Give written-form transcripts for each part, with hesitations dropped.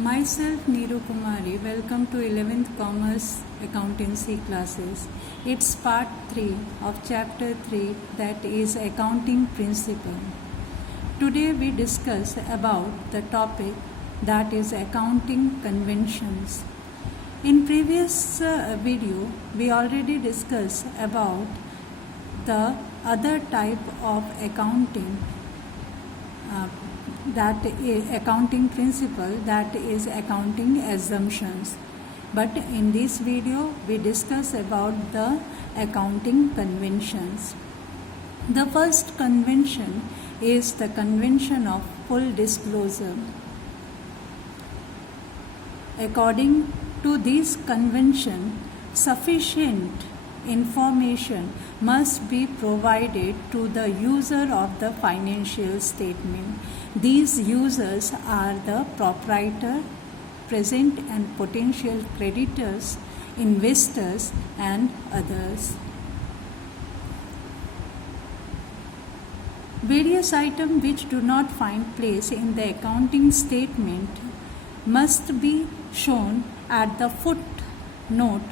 Myself Neeru Kumari, welcome to 11th Commerce Accountancy classes. It's part 3 of chapter 3, that is accounting principle. Today we discuss about the topic that is accounting conventions. In previous video we already discussed about the other type of accounting that is accounting principle, that is accounting assumptions. But in this video we discuss about the accounting conventions. The first convention is the convention of full disclosure. According to this convention, sufficient information must be provided to the user of the financial statement. These users are the proprietor, present and potential creditors, investors, and others. Various items which do not find place in the accounting statement must be shown at the footnote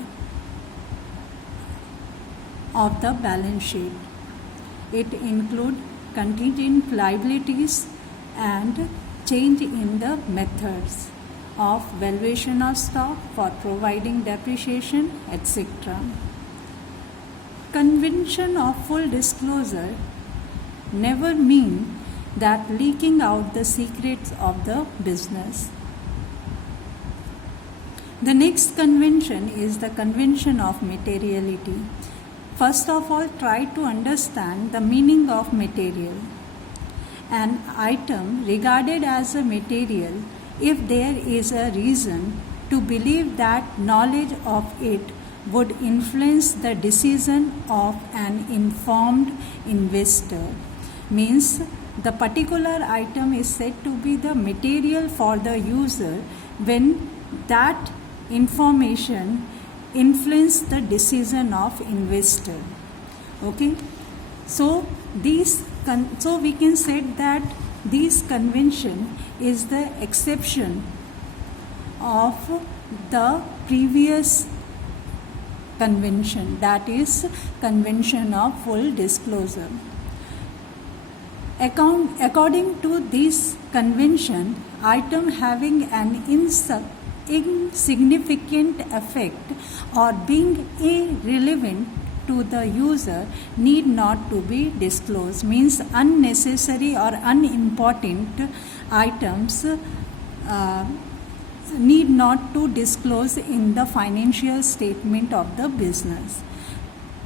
of the balance sheet. It includes contingent liabilities and change in the methods of valuation of stock for providing depreciation, etc. Convention of full disclosure never mean that leaking out the secrets of the business. The next convention is the convention of materiality. First of all, try to understand the meaning of material. An item regarded as a material if there is a reason to believe that knowledge of it would influence the decision of an informed investor. Means the particular item is said to be the material for the user when that information influence the decision of investor. Okay, so we can say that this convention is the exception of the previous convention, that is convention of full disclosure. According to this convention, item having an insignificant effect or being irrelevant to the user need not to be disclosed. Means unnecessary or unimportant items need not to disclose in the financial statement of the business.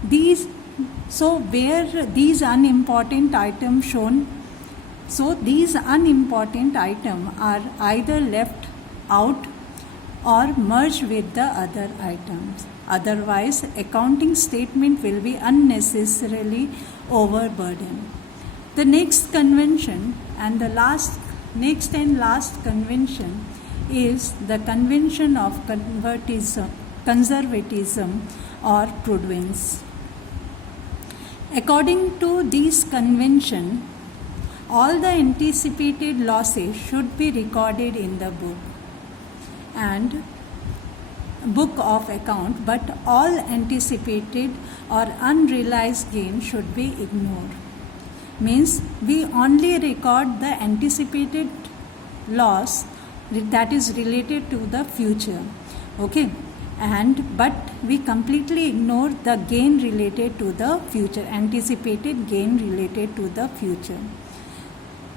Where these unimportant items shown, so these unimportant items are either left out or merged with the other items. Otherwise, accounting statement will be unnecessarily overburdened. The next convention and the next convention is the convention of conservatism or prudence. According to this convention, all the anticipated losses should be recorded in the book of account, but all anticipated or unrealized gain should be ignored. Means we only record the anticipated loss that is related to the future. Okay, but we completely ignore the gain related to the future, anticipated gain related to the future.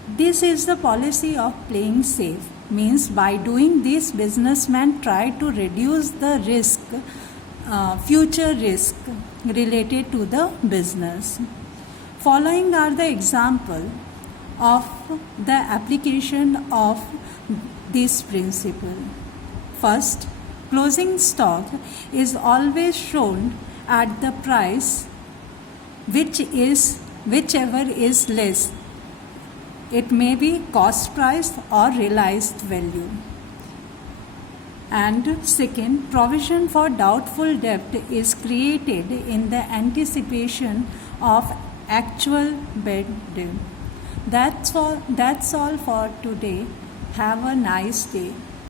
This is the policy of playing safe. Means by doing this, businessmen try to reduce the risk, future risk related to the business. Following are the example of the application of this principle. First, closing stock is always shown at the price whichever is less. It may be cost price or realized value. And second, provision for doubtful debt is created in the anticipation of actual bad debt. That's all for today. Have a nice day.